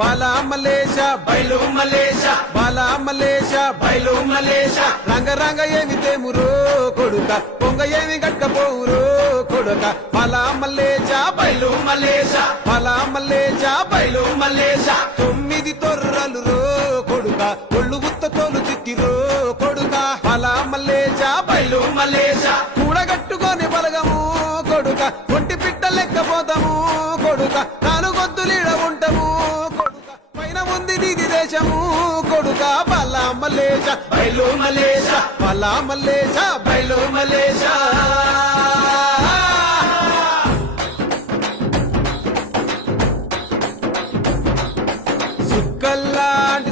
బాలా మలేష బయలు మలేష బాలా మలేష బయలు మలేష రంగ ఏమి తేమురో కొడుక పొంగ ఏమి గట్టపోవురో కొడుక బాలా మలేష బయలు మలేష బాలా మలేష బయలు మలేష 9 తొర్రలు రో కొడుక ఒళ్ళు గుత్త తోలు తిట్టిరో కొడుక బాలా మలేష బయలు మలేష కూడగట్టుకొని బలగము కొడుక ఒంటి పిట్ట లెక్కపోతాము కొడుక నాలుగొద్దులీడ ఉంటాము కొడుక పైన ఉంది నీది దేశము కొడుక బాలా మలేష బయలు మలేష బాలా మలేష బయలు మలేష సుక్కల్లాంటి